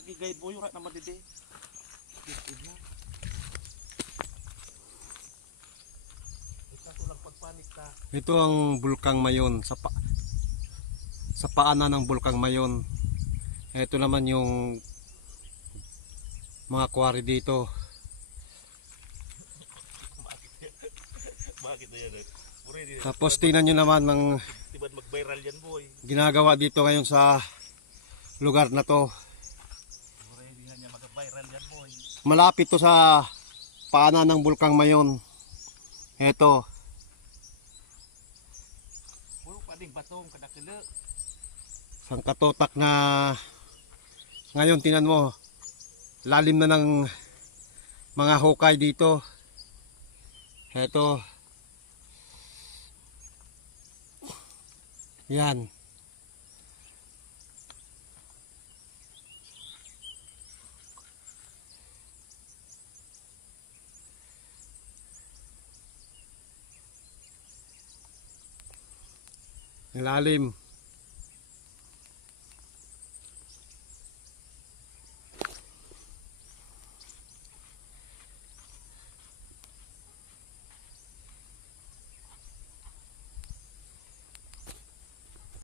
Gigay boy ura naman dide. Ito ang Bulkang Mayon sa paanan ng Bulkang Mayon. Ito naman yung mga quarry dito. Bakit na yan? Tapos tingnan nyo naman ng Tibad mag-viral yan boy. ginagawa dito ngayon sa lugar na to. Ready na niya mag-viral yan boy. Malapit to sa paanan ng Bulkang Mayon. Ito. Puro pading batong kadakila. Sangkatotak na ngayon tingnan mo. Lalim na ng mga hukay dito. Ito. Yan. Lalim.